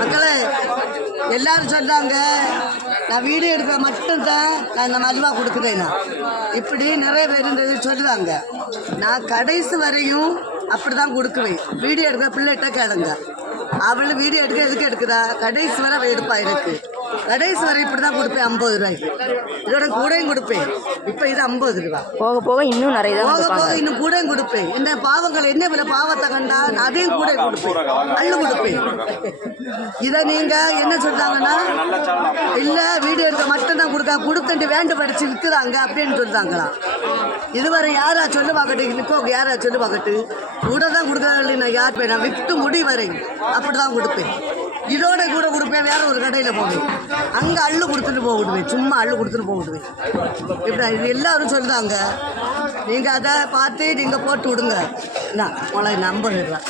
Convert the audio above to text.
மக்களே எல்லாரும் சொல்றாங்க நான் வீடியோ எடுக்க மட்டும்தான் நான் இந்த மல்வா கொடுக்குறேன். இப்படி நிறைய பேர் சொல்லுவாங்க. நான் கடைசி வரையும் அப்படி தான் கொடுக்குவேன். வீடியோ எடுக்க பிள்ளைகிட்ட கேளுங்க. அவள் வீடியோ எடுக்க எதுக்கு எடுக்கிறா? கடைசி வரை அவள் எடுப்பா. எனக்கு கடைசி வரை இப்படி தான் கொடுப்பேன். 50 ரூபாய்க்கு இதோட கூடையும் கொடுப்பேன். இப்போ இது 50 ரூபா. போக போக இன்னும் நிறைய போக இன்னும் கூடையும் கொடுப்பேன். இந்த பாவங்கள் என்ன விலை பாவத்தை கண்டா அதையும் கூட கொடுப்பேன். அள்ளு கொடுப்பேன். இதை நீங்க என்ன சொல்றாங்கன்னா இல்லை வீடியோ எடுக்க மட்டும்தான் கொடுத்துட்டு வேண்டு படிச்சு விற்கிறாங்க அப்படின்னு சொல்றாங்களாம். இதுவரை யாரா சொல்லு பார்க்கட்டு நிற்க யாரா சொல்லு பார்க்கட்டு கூட தான் கொடுக்குறாங்க. நான் யார் நான் விற்று முடி வரை அப்படி தான் கொடுப்பேன். இதோட கூட கொடுப்பேன். வேற ஒரு கடையில் போவேன். அங்கே அள்ளு கொடுத்துட்டு போக விடுவேன். சும்மா அள்ளு கொடுத்துட்டு போக விடுவேன். இப்படி இது எல்லாரும் சொல்கிறாங்க. நீங்கள் அதை பார்த்து நீங்கள் போட்டு விடுங்க. நான் 50 ரூபா.